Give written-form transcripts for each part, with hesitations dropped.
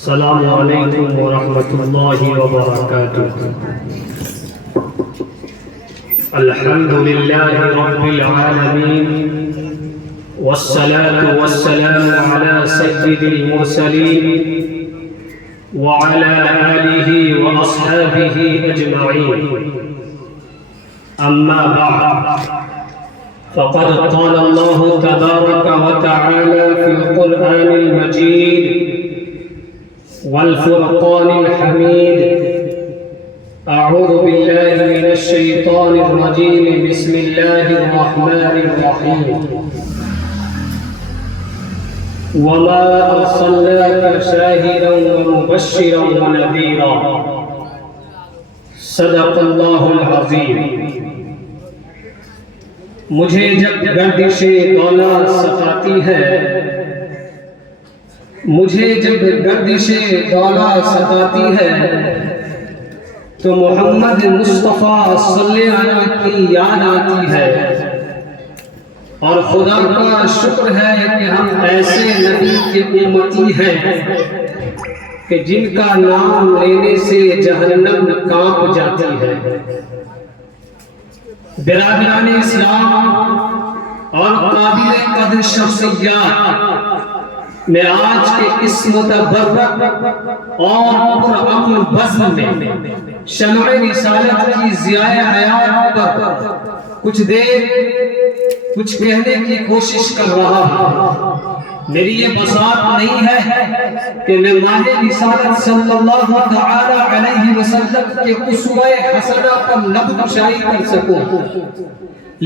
السلام علیکم ورحمۃ اللہ وبرکاتہ۔ الحمد للہ رب العالمین والصلاة والسلام على سید المرسلین وعلى آلہ واصحابہ اجمعین، اما بعد فقد قال اللہ تبارک وتعالى في القرآن المجید والفرقان الحميد، أعوذ بالله من الشيطان الرجيم، بسم الله الرحمن الرحيم، وما أرسلناك شاهدا ومبشرا ونذيرا، صدق الله العظيم۔ مجھے جب گردش دولا ستاتی ہے، مجھے جب گردش دولا ستاتی ہے تو محمد مصطفیٰ صلی اللہ علیہ وسلم کی یاد آتی ہے، اور خدا کا شکر ہے کہ ہم ایسے نبی کے امتی ہیں کہ جن کا نام لینے سے جہنم کانپ جاتی ہے۔ برادران اسلام اور قابل قدر شخصیات، میں آج کے اس متبرک اور پرامن بزم میں شمع رسالت کی ضیاء حیات پر کچھ دیر کچھ کہنے کی کوشش کر رہا ہوں۔ میری یہ بساط نہیں ہے کہ میں ماہ رسالت صلی اللہ تعالی علیہ وسلم کے اسوہ حسنہ پر نقد کشائی کر سکوں،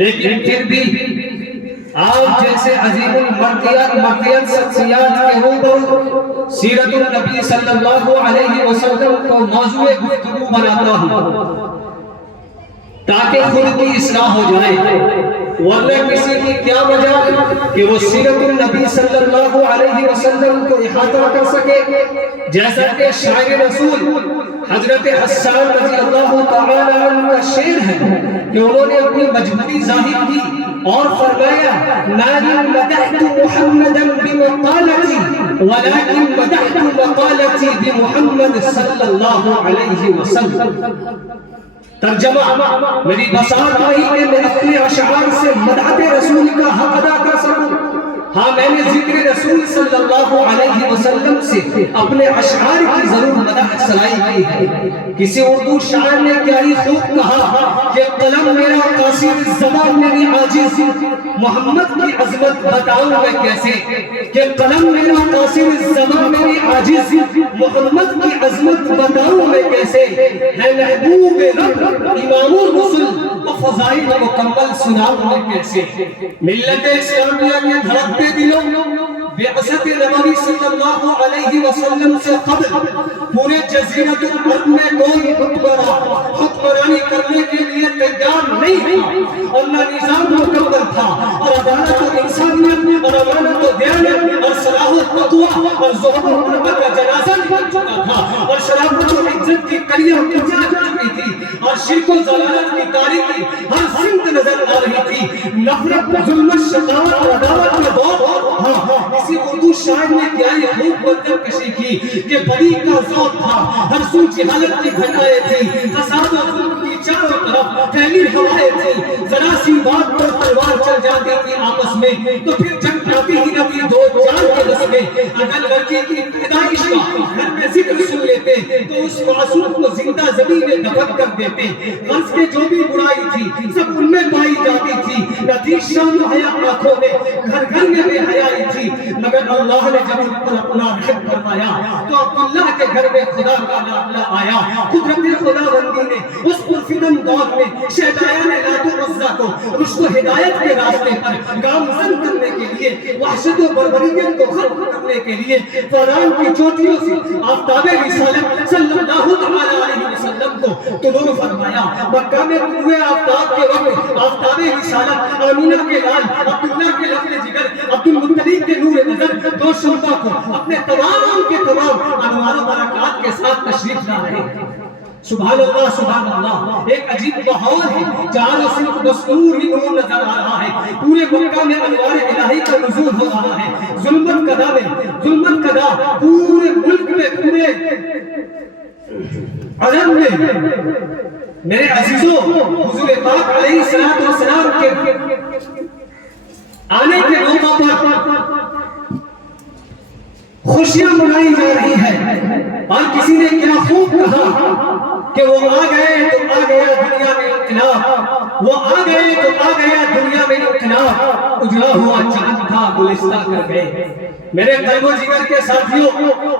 لیکن پھر بھی آپ جیسے عظیم المرتیت شخصیات کے روبرو سیرت النبی صلی اللہ علیہ وسلم کو موضوع گفتگو بناتا ہوں تاکہ خود کی اصلاح ہو جائے، ورنہ کسی کی کیا وجہ کہ وہ سیرت النبی صلی اللہ علیہ وسلم کو احاطہ کر سکے، جیسا کہ شاعر رسول حضرت حسان رضی اللہ تعالی عنہ کا شعر ہے کہ انہوں نے اپنی مجبوری ظاہر کی اور فرمایا ما مدحت محمدا بمقالتی ولكن مدحت مقالتی بمحمد صلی اللہ علیہ وسلم۔ ترجمہ، میری بساط نہیں کہ میں اپنے اشعار سے مدحت رسول کا حق ادا کر سکوں، ہاں میں نے ذکر رسول صلی اللہ علیہ وسلم سے اپنے اشعار کی ضرور مدح سرائی کی ہے۔ کسی اردو شاعر نے کیا ہی خوب کہا کہ قلم میرا قاصر زبان میری عاجز، محمد کی عظمت بتاؤں میں کیسے، کہ قلم میرا قاصر زبان میری عاجز، محمد کی عظمت بتاؤں میں کیسے، ہے محبوب رب امام الرسل و فضائل مکمل سناؤں میں کیسے۔ ملت اسلامیہ کے دھڑکتے دلوں، بعثت نبوی صلی اللہ علیہ وسلم سے قبل پورے جزیرۃ العرب میں کوئی حکمرانی کرنے کے لیے تیار نہیں تھا، اور نہ نظام مکمل تھا، اور عدالت و انسانیت اور امانت و دیانت اور صلاح و تقوی اور زہد و غربت کا جنازہ نکل چکا تھا، اور شرافت و عزت کی کلیاں اجاڑ چکی تھی، اور شرک و ضلالت کی تاریکی ہر سمت نظر آ رہی تھی۔ نفرت، ظلمت، شقاوت اور عداوت کا دور، کسی اردو شاعر نے کیا ہی خوب منظر کشی کی کہ بدی کا ذوق تھا، ہر سو جہالت کی گھٹائیں تھی، فساد و ظلم کی چاروں طرف پھیلی ہوائیں تھی، ذرا سی بات پر تلوار چل جاتی تھی آپس میں تو پھر جنگ جاتی ہی نہ تھی دو جان کے بس میں۔ اگر لڑکی کی پیدائش کا گھر میں ذکر سن لیتے تو اس معصوم کو زندہ زمین میں دفن کر دیتے، غرض کے جو بھی برائی تھی سب ان میں پائی جاتی تھی، نہ تھی شرم حیا آنکھوں میں، گھر گھر میں بے حیائی تھی، مگر اللہ نے جب ان پر اپنا رحم فرمایا تو عبداللہ کے گھر میں خدا کا لاڈلا آیا۔ قدرت خدا بندی نے اس پرفتن دور میں شہدایان لات و عزا کو رشد و ہدایت کے راستے پر گامزن کرنے کے لیے، وحشت و بربریت کو ختم کرنے کے لیے قرآن کی چوٹیوں سے آفتاب رسالت صلی اللہ علیہ وسلم کو طلوع فرمایا۔ مکہ میں طلوع آفتاب کے وقت آفتاب رسالت آمینہ کے لال عبداللہ کے لفظ جگر عبد المطلب کے نور نظر دو شعبہ کو اپنے تمام کے تمام انوار و برکات کے ساتھ تشریف لا رہے ہیں۔ سبحان اللہ سبحان اللہ، ایک عجیب ماحول ہے جہاں صرف دستور ہی نور نظر آ رہا ہے، پورے مکہ میں انوار الہی کا نزول ہو رہا ہے۔ ظلمت کدا پورے ملک میں میرے عزیزوں، حضور پاک علیہ السلام کے آنے کے موقع پر خوشیاں منائی جا رہی ہے، اور کسی نے کیا خوب کہا کہ وہ آ گئے تو آ گیا دنیا میں انقلاب، وہ آ گئے تو آ گیا دنیا میں انقلاب، اجڑا ہوا چاند تھا گلستہ کر گئے۔ میرے قلب و جگر کے ساتھیوں،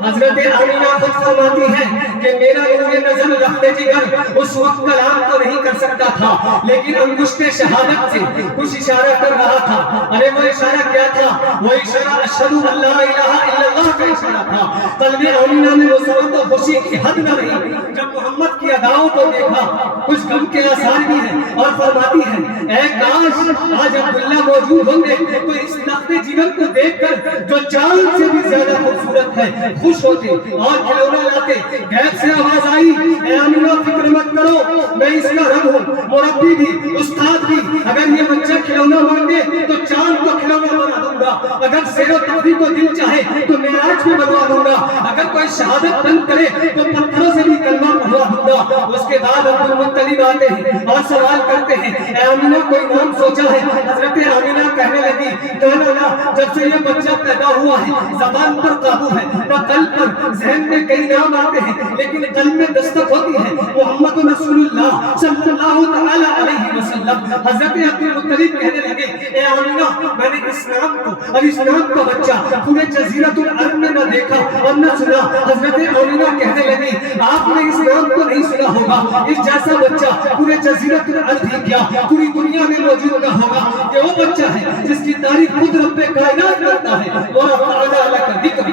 حضرت آمینہ خود فرماتی ہیں کہ میرا نور نظر رخت جگر اس وقت کلام تو نہیں کر سکتا تھا، لیکن انگشت شہادت سے کچھ اشارہ کر رہا تھا۔ ارے وہ اشارہ کیا تھا؟ وہ اشارہ اشہد ان لا الہ الا اللہ کا اشارہ تھا۔ قلب آمینہ میں وہ سرور و خوشی کی حد نہ رہی جب محمد کی اداؤں کو دیکھا، کچھ غم کے آثار بھی ہیں، اور فرماتی ہیں اے کاش آج عبداللہ موجود ہوں گے تو اس رخت جگر کو دیکھ کر جو چاند سے بھی زیادہ خوبصورت ہے خوش ہوتے اور کھلونا لاتے۔ غیب سے آواز آئی اے آمینہ فکر مت کرو، میں اس کا رب ہوں، مربی بھی، استاد بھی۔ اگر یہ بچہ کھلونا مانگے تو چاند کو کھلونا بنا دوں گا، اگر سیر و تفریح کو دل چاہے تو معراج بھی بنوا دوں گا، اگر کوئی شہادت طلب کرے تو پتھروں سے بھی کلمہ پڑھوا دوں گا۔ اس کے بعد عبد المطلب آتے ہیں اور سوال کرتے ہیں اے آمینہ کوئی نام سوچا ہے؟ حضرت آمینہ کہنے لگی لا، جب سے یہ بچہ پیدا ہوا ہے زبان پر قابو ہے، نہ قلب پر، ذہن میں کئی نام آتے ہیں لیکن قلب میں دستک ہوتی ہے محمد رسول اللہ صلی اللہ تعالی علیہ وسلم۔ حضرت عبد المطلب کہنے لگے اے آمینہ میں نے اس نام کو اور اس نام کا بچہ پورے جزیرۃ العرب میں نہ دیکھا اور نہ سنا۔ حضرت آمینہ کہنے لگی آپ نے اس نام کو نہیں سنا ہوگا، اس جیسا بچہ پورے جزیرۃ العرب ہی کیا پوری دنیا میں موجود نہ ہوگا۔ یہ وہ بچہ ہے جس کی تعریف خود رب کائنات کرتا ہے اور تعالی کا ذکر۔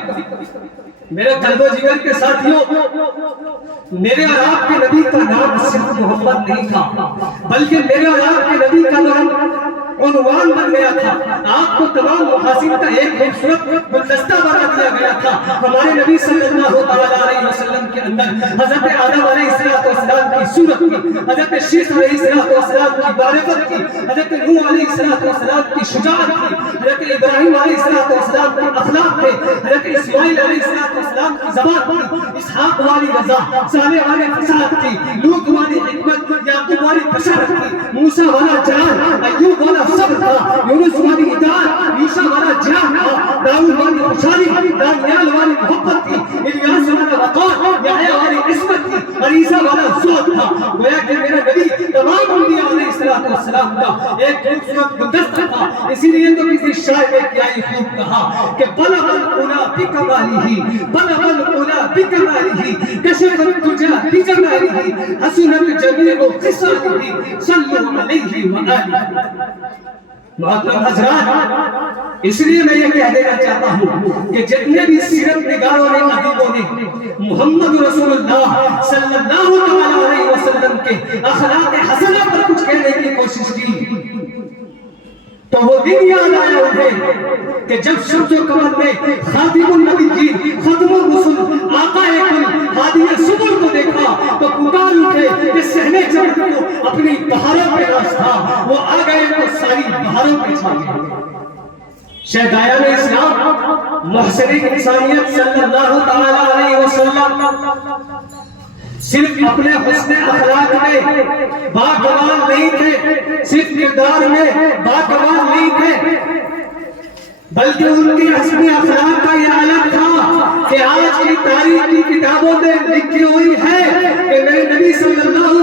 میرے قلب و جگر کے ساتھیوں، میرے اور آپ کے نبی کا نام صرف محمد نہیں تھا، بلکہ میرے اور آپ کے نبی کا نام عنوان بن گیا تھا۔ آپ کو تمام محاسن کا ایک خوبصورت گلدستہ بنا دیا گیا تھا۔ ہمارے نبی صلی اللہ علیہ وسلم کے اندر حضرت آدم علیہ السلام کی صورت کی، حضرت شیث علیہ السلام کی معرفت کی، حضرت نوح علیہ السلام کی شجاعت کی، حضرت ابراہیم علیہ السلام کے اخلاق تھے، حضرت اسماعیل علیہ السلام کی زبان کی، اسحاق والی رضا، صالح والی فساد کی، لوط والی حکمت، یعقوب والی بشارت کی، موسیٰ والا جلال، ایوب والا صبر تھا، یونس والی اطاعت، عیسیٰ والا جہاد تھا، داؤد والی خوشحالی، دانیال والی محبت تھی، الیاس والا وقار، یحییٰ والی عصمت تھی، عیسیٰ والا زہد تھا۔ گویا کہ میرا نبی تمام انبیاء علیہ السلام کا ایک خوبصورت گلدستہ تھا۔ اسی لیے تو کسی شاعر نے کیا ہی خوب کہا کہ بلغ العلا بکمالہ، بلغ العلا بکمالہ، کشف الدجی بجمالہ، حسنت جمیع خصالہ، صلوا علیہ وآلہ۔ محترم حضرات، اس لیے میں یہ کہہ دینا چاہتا ہوں کہ جتنے بھی سیرت نگاروں نے، ادیبوں نے محمد رسول اللہ صلی اللہ علیہ وسلم کے اخلاق حسنہ پر کچھ کہنے کی کوشش کی تو وہ دن یاد آیا انہیں کہ جب شمس و قمر میں خاتم النبیین، ختم الرسل، آقا کل، ہادی سبل کو دیکھا تو پکار اٹھے کہ صحنِ جنت کو اپنی بہاروں پہ راز تھا، وہ آ گئے تو ساری بہاروں پہ چھا گئے۔ شہدائان اسلام، محسن انسانیت صلی اللہ تعالی علیہ وسلم صرف اپنے حسن اخلاق میں باکمال نہیں تھے، صرف کردار میں باکمال نہیں تھے، بلکہ ان کی حسن اخلاق کا یہ علم تھا کہ آج کی تاریخ کی کتابوں میں لکھی ہوئی ہے کہ میرے نبی صلی اللہ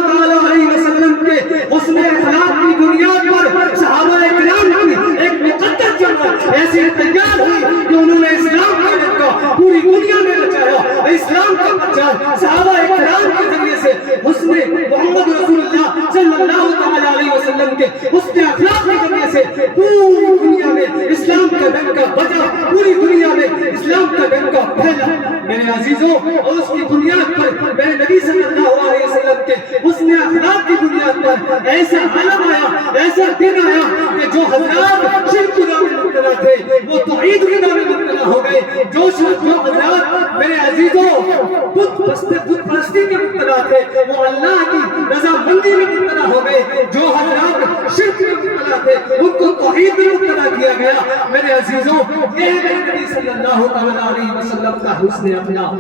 علیہ وسلم کے حسن اخلاق کی بنیاد پر صحابہ کرام کی ایک مقدس جماعت ایسی تیار ہوئی کہ انہوں نے اسلام کا ڈنکا پوری دنیا میں بچایا۔ اسلام کا پرچار صحابہ کرام کے ذریعے سے حسن محمد رسول اللہ صلی اللہ علیہ وسلم کے حسن اخلاق کے ذریعے سے پوری دنیا میں اسلام کا ڈنکا بجا، پوری دنیا میں اسلام کا ڈنکا پھیلا۔ میرے عزیزوں، اور اس کی بنیاد پر میرے نبی صلی اللہ علیہ وسلم کے حسن اخلاق کی بنیاد پر ایسا عالم آیا، ایسا دن آیا کہ جو حضرات شرک گناہ میں مبتلا تھے وہ توحید گناہ میں مبتلا ہو گئے، جو حضرات میرے عزیزوں بت پرستی کے مبتلا تھے وہ اللہ کی رضامندی میں مبتلا ہو گئے، جو حضرات شرک میں مبتلا تھے ان کو توحید میں مبتلا کیا گیا۔ میرے عزیزوں، یہ ہے میرے نبی صلی اللہ علیہ وسلم کا حسن اخلاق۔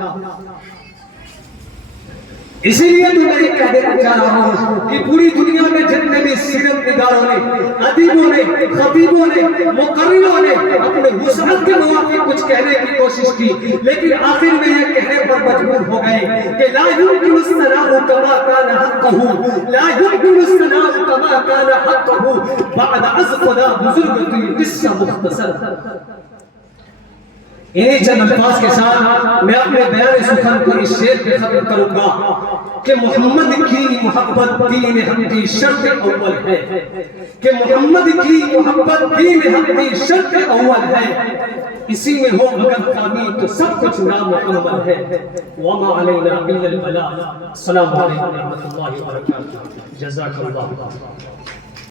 اسی لیے تو میں یہ کہہ دینا چاہ رہا ہوں کہ پوری دنیا میں جتنے بھی سیرت نگاروں نے، ادیبوں نے، خطیبوں نے، مقرروں نے اپنے وسعت کے موافق کچھ کہنے کی کوشش کی، لیکن آخر میں یہ کہنے پر مجبور ہو گئے کہ لا يمكن الثناء كما كان حقه، لا يمكن الثناء كما كان حقه بعد از خدا بزرگ کی قصہ مختصر۔ انہی چند الفاظ کے ساتھ میں اپنے بیان سخن کو اس شعر پہ ختم کروں گا کہ محمد کی محبت دین حق کی شرط اول ہے، کہ محمد کی محبت دین حق کی شرط اول ہے، اسی میں ہو اگر خامی تو سب کچھ نامکمل ہے۔ وما علینا الا البلاغ۔ السلام علیکم ورحمۃ اللہ وبرکاتہ۔ جزاک اللہ۔